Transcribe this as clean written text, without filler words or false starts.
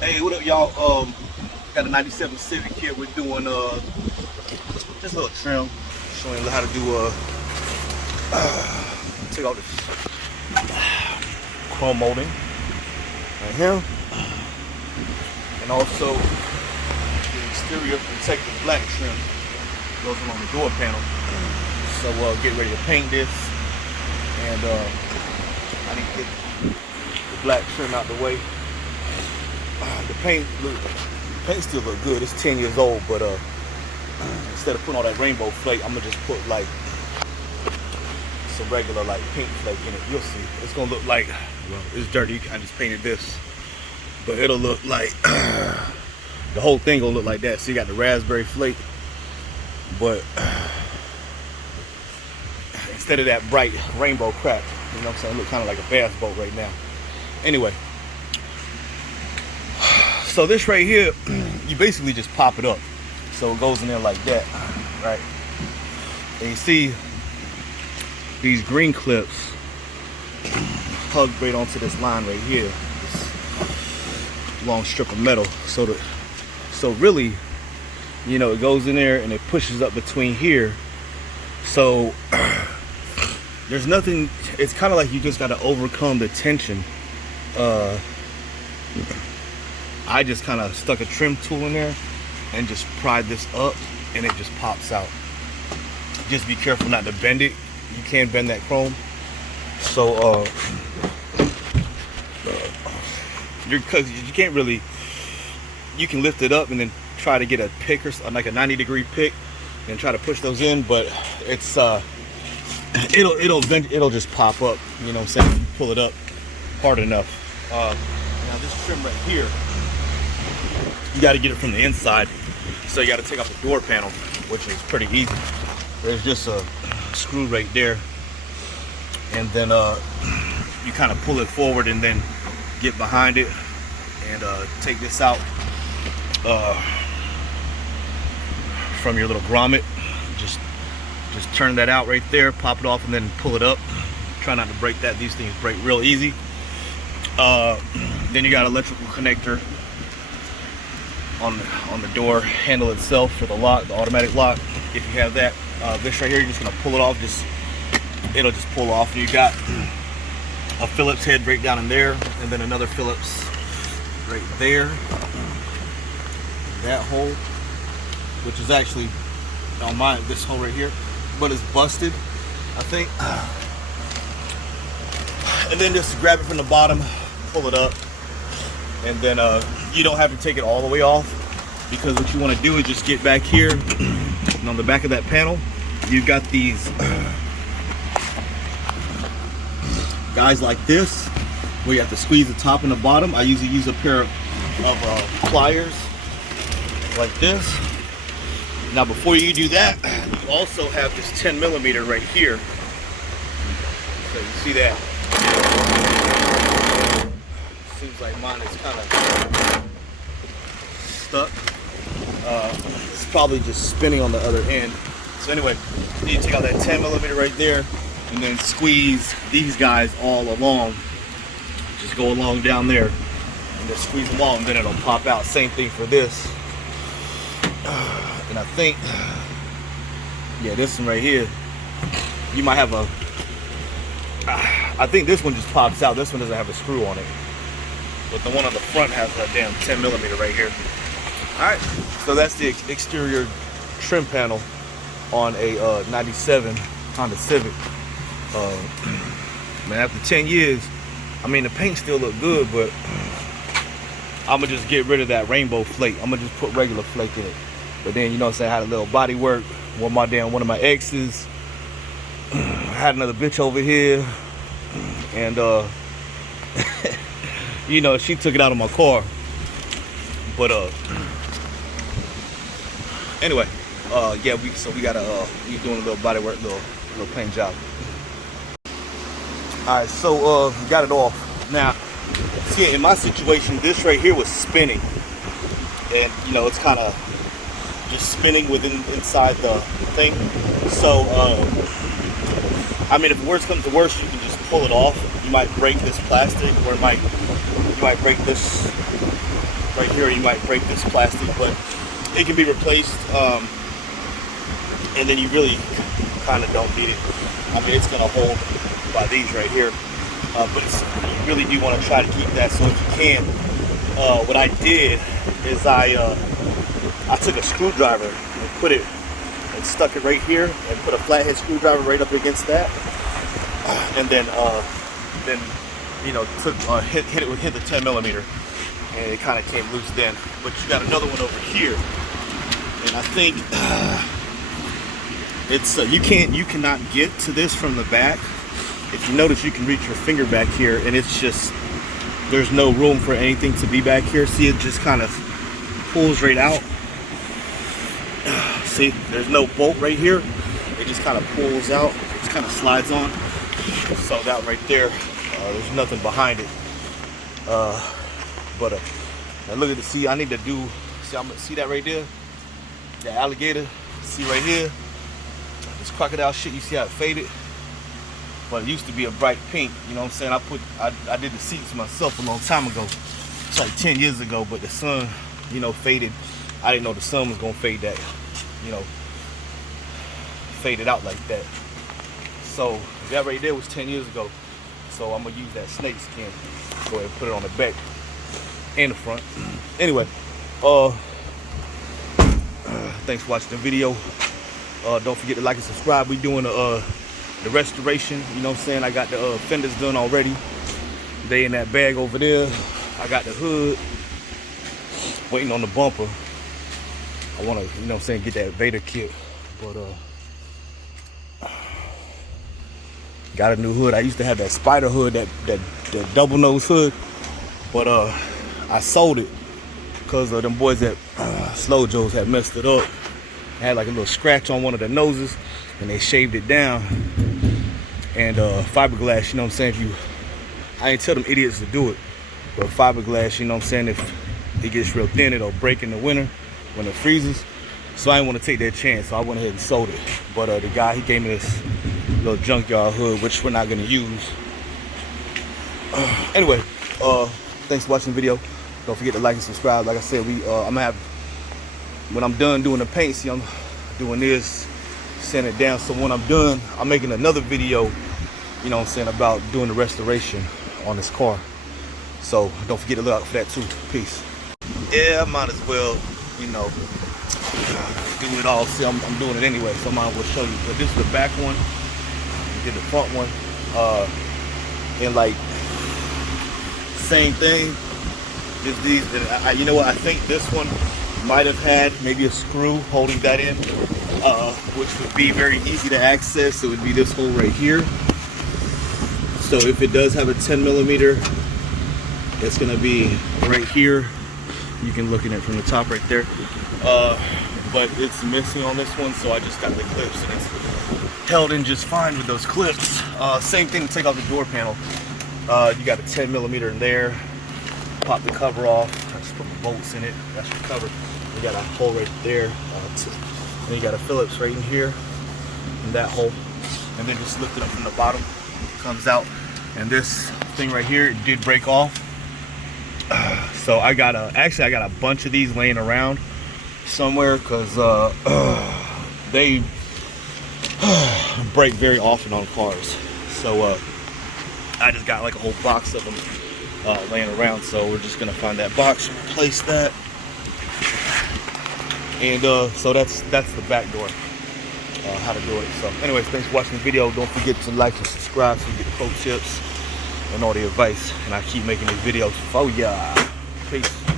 Hey, what up, y'all? Got a '97 Civic here. We're doing just a little trim, showing you how to do take off this chrome molding right here, and also the exterior protective black trim goes along the door panel. So get ready to paint this, and I need to get the black trim out the way. The paint still look good. It's 10 years old, but instead of putting all that rainbow flake, I'm gonna just put like some regular like pink flake in it. You'll see. It's gonna look like, well, it's dirty. I just painted this, but it'll look like the whole thing gonna look like that. So you got the raspberry flake, but instead of that bright rainbow crap, you know what I'm saying? It look kind of like a bass boat right now. Anyway. So this right here, you basically just pop it up. So it goes in there like that, right? And you see these green clips hugged right onto this line right here, this long strip of metal. So really, you know, it goes in there and it pushes up between here. So there's nothing, it's kind of like you just got to overcome the tension. I just kind of stuck a trim tool in there and just pried this up, and it just pops out. Just be careful not to bend it. You can bend that chrome. So you can't really, you can lift it up and then try to get a pick or like a 90-degree pick and try to push those in, but it's it'll just pop up, you know what I'm saying, if you pull it up hard enough. Now this trim right here, you got to get it from the inside, so you got to take off the door panel, which is pretty easy. There's just a screw right there, and then you kind of pull it forward and then get behind it and take this out from your little grommet. Just turn that out right there, pop it off, and then pull it up. Try not to break that. These things break real easy. Then you got electrical connector on the door handle itself for the lock, the automatic lock. If you have that, this right here, you're just gonna pull it off. It'll just pull off. You got a Phillips head right down in there, and then another Phillips right there. That hole, which is actually on mine, this hole right here, but it's busted, I think. And then just grab it from the bottom, pull it up, and then you don't have to take it all the way off, because what you want to do is just get back here, and on the back of that panel, you've got these guys like this, where you have to squeeze the top and the bottom. I usually use a pair of pliers like this. Now before you do that, you also have this 10mm right here. So you see that? Seems like mine is kind of stuck. It's probably just spinning on the other end. So anyway, you need to take out that 10mm right there, and then squeeze these guys all along. Just go along down there and just squeeze them all, and then it'll pop out. Same thing for this. And I think, yeah, this one right here, you might have a, I think this one just pops out. This one doesn't have a screw on it, but the one on the front has a damn 10mm right here. All right, so that's the exterior trim panel on a 97 Honda Civic. Man, after 10 years, I mean, the paint still look good, but I'm gonna just get rid of that rainbow flake. I'm gonna just put regular flake in it. But then, you know what I'm saying, I had a little body work. One of my exes, I had another bitch over here, and you know, she took it out of my car. But anyway, yeah, we gotta we doing a little body work, little paint job. All right, so we got it off. Now, see, in my situation, this right here was spinning, and you know, it's kind of just spinning inside the thing. So I mean, if worst comes to worst, you can just pull it off. You might break this plastic, or you might break this right here, you might break this plastic, but it can be replaced. And then you really kind of don't need it. I mean, it's gonna hold by these right here, but you really do want to try to keep that. So if you can, what I did is I took a screwdriver and put it and stuck it right here, and put a flathead screwdriver right up against that, and then you know, hit the 10 millimeter, and it kind of came loose then. But you got another one over here, and I think it's you cannot get to this from the back. If you notice, you can reach your finger back here, and it's just, there's no room for anything to be back here. See, it just kind of pulls right out. See, there's no bolt right here. It just kind of pulls out. It just kind of slides on. So that right there, there's nothing behind it. Now look at the, see, I need to do, see that right there? The alligator, see right here? This crocodile shit, you see how it faded? But it used to be a bright pink, you know what I'm saying? I did the seats myself a long time ago. It's like 10 years ago, but the sun, you know, faded. I didn't know the sun was gonna fade that, you know, fade it out like that. So that right there was 10 years ago. So I'm gonna use that snake skin. Go ahead and put it on the back and the front. Anyway, thanks for watching the video. Don't forget to like and subscribe. We doing the restoration, you know what I'm saying? I got the fenders done already. They in that bag over there. I got the hood, waiting on the bumper. I want to, you know what I'm saying, get that Vader kit, but got a new hood. I used to have that spider hood, that double nose hood, but I sold it because them boys at Slow Joe's had messed it up. It had like a little scratch on one of the noses, and they shaved it down. And fiberglass, you know what I'm saying, I ain't tell them idiots to do it, but fiberglass, you know what I'm saying, if it gets real thin, it'll break in the winter when it freezes. So I didn't want to take that chance, so I went ahead and sold it. But the guy, he gave me this little junkyard hood, which we're not gonna use. Anyway, thanks for watching the video. Don't forget to like and subscribe. Like I said, I'm gonna have, when I'm done doing the paint, see, I'm doing this, sand it down. So when I'm done, I'm making another video, you know what I'm saying, about doing the restoration on this car. So don't forget to look out for that too. Peace. Yeah, I might as well, you know, do it all. See, I'm doing it anyway, so I might as well show you. But this is the back one, did the front one, and like, same thing. Just these, you know what, I think this one might have had maybe a screw holding that in, which would be very easy to access. It would be this hole right here. So if it does have a 10 millimeter, it's gonna be right here. You can look at it from the top right there. But it's missing on this one, so I just got the clips, and it's held in just fine with those clips. Same thing to take off the door panel. You got a 10 millimeter in there. Pop the cover off. I just put the bolts in it. That's your cover. You got a hole right there. And you got a Phillips right in here, in that hole. And then just lift it up from the bottom. Comes out. And this thing right here, it did break off. So I got actually I got a bunch of these laying around somewhere, because they break very often on cars. So I just got like a whole box of them laying around. So we're just gonna find that box, replace that, and so that's the back door, how to do it. So anyways, thanks for watching the video. Don't forget to like and subscribe so you get the pro tips and all the advice, and I keep making these videos for ya. Peace.